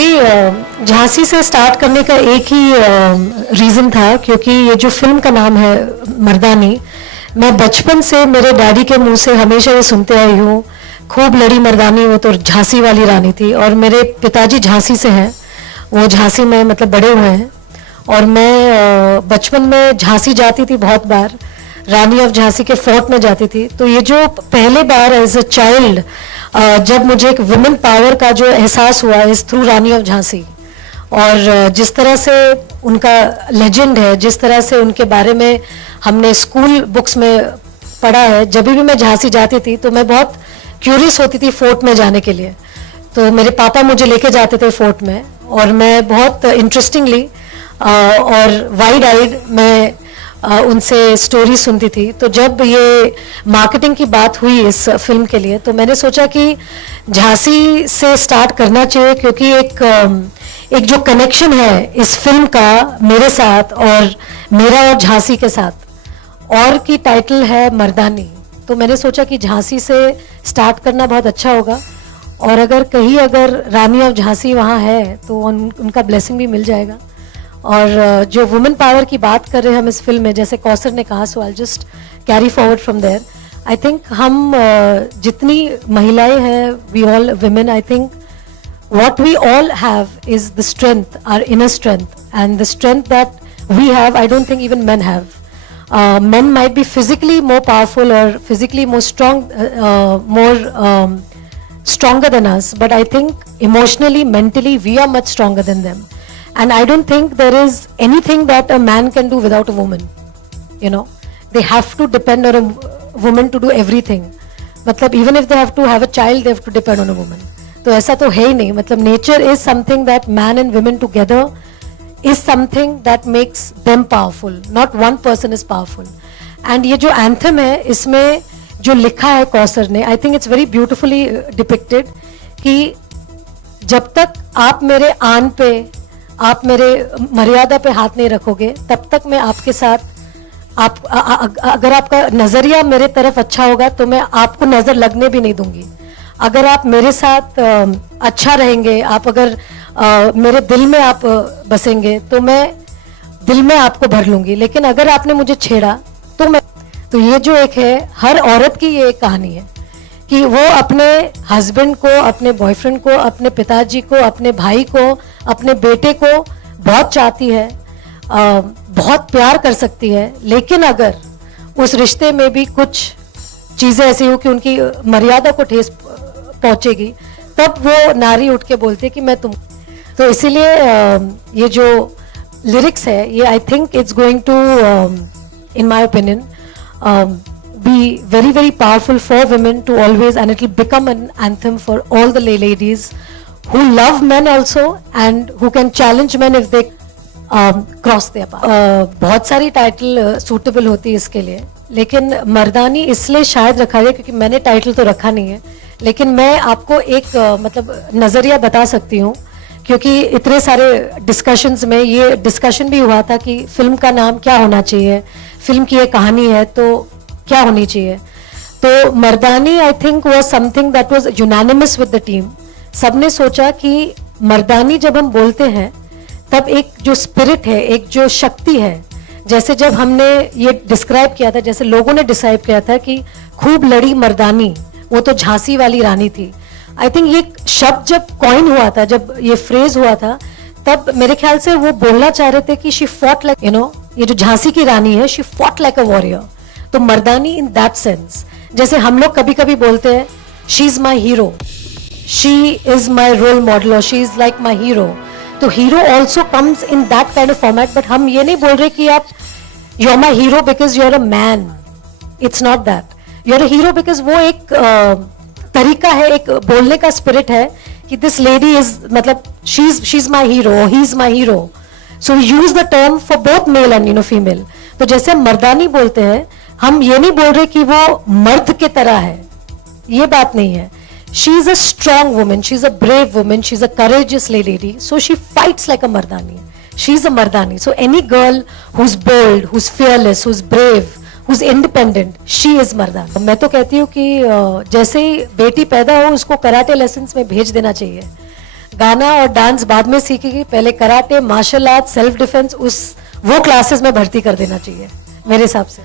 जी झांसी से स्टार्ट करने का एक ही रीज़न था क्योंकि ये जो फिल्म का नाम है मर्दानी, मैं बचपन से मेरे डैडी के मुंह से हमेशा ये सुनते आई हूँ, खूब लड़ी मर्दानी, वो तो झांसी वाली रानी थी। और मेरे पिताजी झांसी से हैं, वो झांसी में मतलब बड़े हुए हैं। और मैं बचपन में झांसी जाती थी बहुत बार, रानी ऑफ झांसी के फोर्ट में जाती थी। तो ये जो पहले बार एज अ चाइल्ड जब मुझे एक वुमेन पावर का जो एहसास हुआ इस थ्रू रानी ऑफ झांसी, और जिस तरह से उनका लेजेंड है, जिस तरह से उनके बारे में हमने स्कूल बुक्स में पढ़ा है, जब भी मैं झांसी जाती थी तो मैं बहुत क्यूरियस होती थी फोर्ट में जाने के लिए। तो मेरे पापा मुझे लेके जाते थे फोर्ट में, और मैं बहुत इंटरेस्टिंगली और वाइड आइड मैं उनसे स्टोरी सुनती थी। तो जब ये मार्केटिंग की बात हुई इस फिल्म के लिए, तो मैंने सोचा कि झांसी से स्टार्ट करना चाहिए, क्योंकि एक जो कनेक्शन है इस फिल्म का मेरे साथ और मेरा और झांसी के साथ, और की टाइटल है मर्दानी। तो मैंने सोचा कि झांसी से स्टार्ट करना बहुत अच्छा होगा, और अगर रानी ऑफ झांसी वहाँ है तो उनका ब्लेसिंग भी मिल जाएगा। और जो वुमेन पावर की बात कर रहे हैं हम इस फिल्म में, जैसे कौसर ने कहा, so I just carry forward from there. I think हम जितनी महिलाएं हैं, we all women, I think what we all have is the strength, our inner strength, and the strength that we have, I don't think even men have. Men might be physically more powerful or physically more strong, stronger than us, but I think emotionally, mentally, we are much stronger than them. And I don't think there is anything that a man can do without a woman. You know, they have to depend on a woman to do everything. मतलब even if they have to have a child, they have to depend on a woman. तो ऐसा तो है ही नहीं। मतलब nature is something that man and women together is something that makes them powerful, not one person is powerful. And ये जो anthem है, इसमें जो लिखा है कौसर ने, आई think it's very beautifully depicted कि जब तक आप मेरे आन पे, आप मेरे मर्यादा पे हाथ नहीं रखोगे, तब तक मैं आपके साथ, अगर आपका नजरिया मेरे तरफ अच्छा होगा तो मैं आपको नजर लगने भी नहीं दूंगी। अगर आप मेरे साथ अच्छा रहेंगे, आप अगर मेरे दिल में आप बसेंगे, तो मैं दिल में आपको भर लूंगी। लेकिन अगर आपने मुझे छेड़ा तो ये जो एक है, हर औरत की ये एक कहानी है कि वो अपने हस्बैंड को, अपने बॉयफ्रेंड को, अपने पिताजी को, अपने भाई को, अपने बेटे को बहुत चाहती है, बहुत प्यार कर सकती है। लेकिन अगर उस रिश्ते में भी कुछ चीजें ऐसी हो कि उनकी मर्यादा को ठेस पहुंचेगी, तब वो नारी उठ के बोलती है कि मैं तुम। तो इसीलिए ये जो लिरिक्स है, ये I think it's going to, in my opinion, be very very powerful for women to always, and it will become an anthem for all the ladies who love men also and who can challenge men if they cross their path. बहुत सारी title suitable होती है इसके लिए, लेकिन मर्दानी इसलिए शायद रखा गया क्योंकि मैंने टाइटल तो रखा नहीं है, लेकिन मैं आपको एक मतलब नज़रिया बता सकती हूँ, क्योंकि इतने सारे डिस्कशंस में ये डिस्कशन भी हुआ था कि फिल्म का नाम क्या होना चाहिए, फिल्म की ये कहानी है तो क्या होनी चाहिए। तो Mardaani I think was something that was unanimous with the team. सबने सोचा कि मर्दानी जब हम बोलते हैं तब एक जो स्पिरिट है, एक जो शक्ति है, जैसे जब हमने ये डिस्क्राइब किया था, जैसे लोगों ने डिस्क्राइब किया था कि खूब लड़ी मर्दानी, वो तो झांसी वाली रानी थी। आई थिंक ये शब्द जब कॉइन हुआ था, जब ये फ्रेज हुआ था, तब मेरे ख्याल से वो बोलना चाह रहे थे कि she fought like, you know, ये जो झांसी की रानी है, she fought like a warrior. तो मर्दानी इन दैट सेंस, जैसे हम लोग कभी कभी बोलते हैं she is my hero, she is my role model, और she is like my hero. तो hero also comes in that kind of format, but हम ये नहीं बोल रहे कि आप you are my hero because you are a man. It's not that, you are a hero because वो एक तरीका है, एक बोलने का स्पिरिट है कि दिस लेडी इज, मतलब she is my hero, he is my hero. So use the term for both male and female. तो जैसे हम मर्दानी बोलते हैं, हम ये नहीं बोल रहे कि वो मर्द के तरह है, ये बात नहीं है। She is a strong women, she is a brave women, she is a courageous lady, so she fights like a mardaani. She is a mardaani. So any girl who is bold, who is fearless, who is brave, who's independent, she is mardaani. मैं तो कहती हूँ कि जैसे ही बेटी पैदा हो उसको कराटे लेसन्स में भेज देना चाहिए। गाना और डांस बाद में सीखेगी, पहले karate, martial art, self defence, वो क्लासेस में भर्ती कर देना चाहिए मेरे हिसाब से।